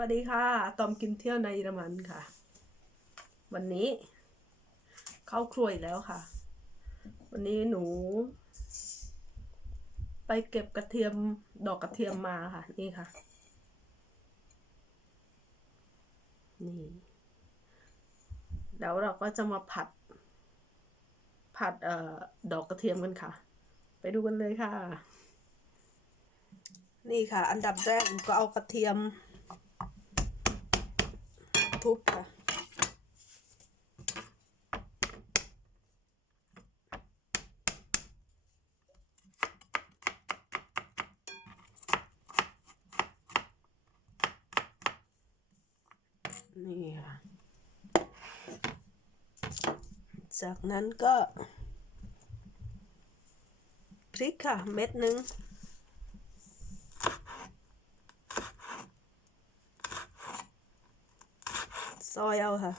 วัสดีค่ะ ตอมกินเที่ยวในเยอรมันค่ะ วันนี้เข้าครัวอีกแล้วค่ะ วันนี้หนู ไปเก็บกระเทียมดอกกระเทียมมาค่ะ นี่ค่ะ นี่เดี๋ยวเราก็จะมาผัด ผัดเอ่อดอกกระเทียมกันค่ะ ไปดูกันเลยค่ะ นี่ค่ะ อันดับแรกหนูก็เอากระเทียม ทุบค่ะ นี่ค่ะ จากนั้นก็ พริกค่ะ เม็ดหนึ่ง ซอยเอาค่ะ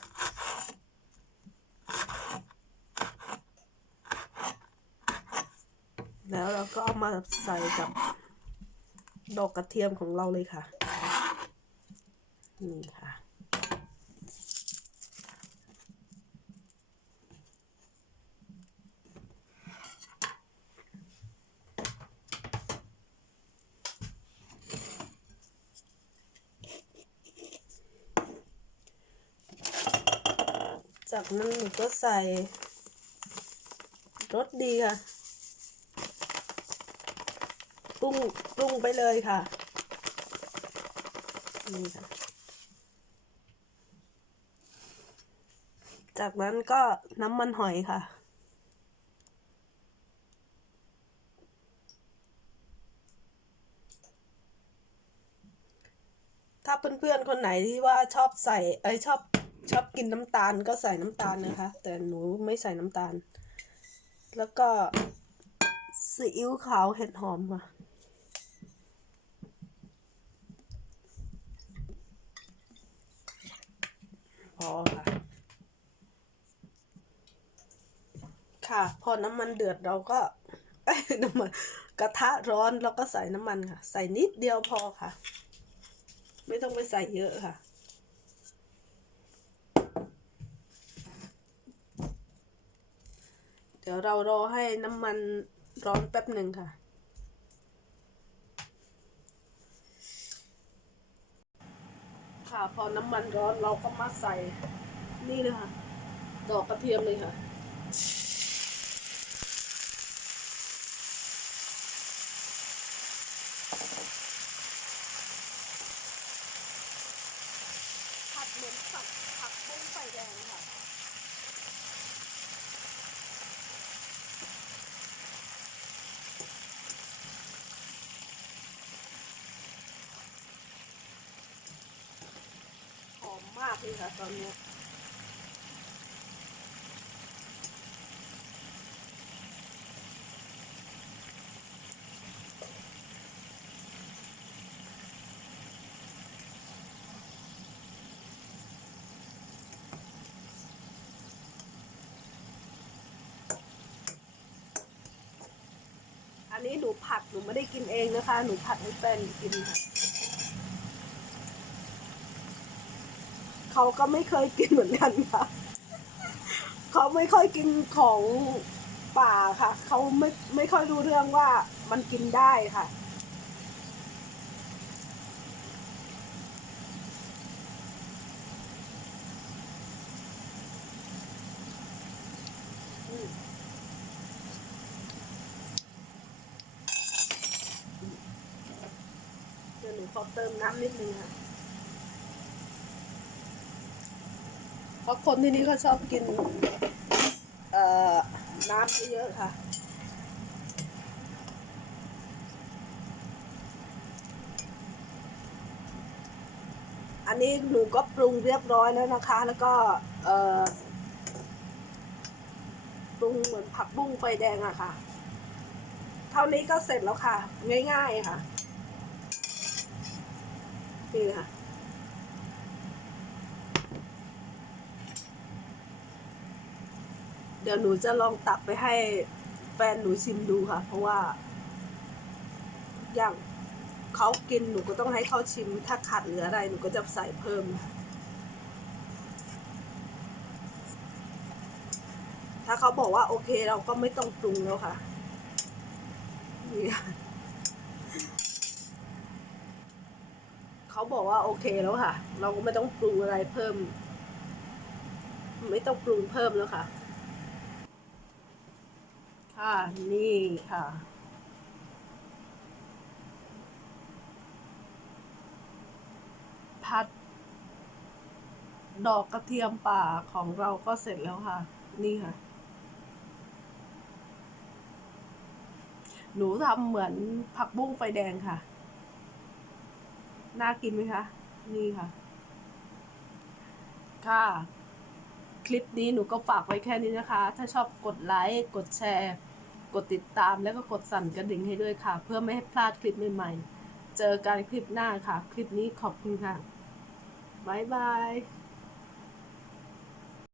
แล้วเราก็เอามาใส่กับดอกกระเทียมของเราเลยค่ะ นี่ค่ะ จากนั้นหนูก็ใส่รสดีค่ะปรุงปรุงไปเลยค่ะ นี่ค่ะ จากนั้นก็น้ำมันหอยค่ะถ้าเพื่อนๆคนไหนที่ว่าชอบใส่เอ้ชอบ ชอบกินน้ำตาลก็ใส่น้ำตาลนะคะ แต่หนูไม่ใส่น้ำตาล แล้วก็ซีอิ๊วขาวเห็ดหอมค่ะพอค่ะ ค่ะ พอน้ำมันเดือดเราก็เอ้ยน้ำมันกระทะร้อนเราก็ใส่น้ำมันค่ะ ใส่นิดเดียวพอค่ะ ไม่ต้องไปใส่เยอะค่ะ ดี๋ยวเรารอให้น้ำมันร้อนแป๊บหนึ่งค่ะ ค่ะพอน้ำมันร้อนเราก็มาใส่นี่เลยค่ะ ดอกกระเทียมเลยค่ะผัดเหมือนผัดผักบุ้งไฟแดงค่ะ มากเลยค่ะตอนนี้อันนี้หนูผัดหนูไม่ได้กินเองนะคะ หนูผัดให้แฟนกินค่ะ เขาก็ไม่เคยกินเหมือนกันค่ะเขาไม่ค่อยกินของป่าค่ะ เขาไม่ไม่ค่อยรู้เรื่องว่ามันกินได้ค่ะเดี๋ยวหนูขอเติมน้ำนิดนึงค่ะ เพราะคนที่นี่เขาชอบกินน้ำเยอะค่ะ อันนี้หนูก็ปรุงเรียบร้อยแล้วนะคะ แล้วก็ปรุงเหมือนผักบุ้งไฟแดงอะค่ะ เท่านี้ก็เสร็จแล้วค่ะ ง่ายๆค่ะ นี่ค่ะ ดี๋ยวหนูจะลองตักไปให้แฟนหนูชิมดูค่ะ เพราะว่า อย่างเขากินหนูก็ต้องให้เขาชิม ถ้าขาดเหลืออะไรหนูก็จะใส่เพิ่มถ้าเขาบอกว่าโอเคเราก็ไม่ต้องปรุงแล้วค่ะเขาบอกว่าโอเคแล้วค่ะ เราก็ไม่ต้องปรุงอะไรเพิ่ม ไม่ต้องปรุงเพิ่มแล้วค่ะ ค่ะ นี่ค่ะผัด ดอกกระเทียมป่าของเราก็เสร็จแล้วค่ะ นี่ค่ะ หนูทำเหมือนผักบุ้งไฟแดงค่ะ น่ากินไหมคะ นี่ค่ะ ค่ะคลิปนี้หนูก็ฝากไว้แค่นี้นะคะ ถ้าชอบกดไลค์ กดแชร์ กดติดตามแล้วก็กดสั่นกระดิ่งให้ด้วยค่ะ เพื่อไม่ให้พลาดคลิปใหม่ๆ เจอกันคลิปหน้าค่ะ คลิปนี้ขอบคุณค่ะ บ๊ายบาย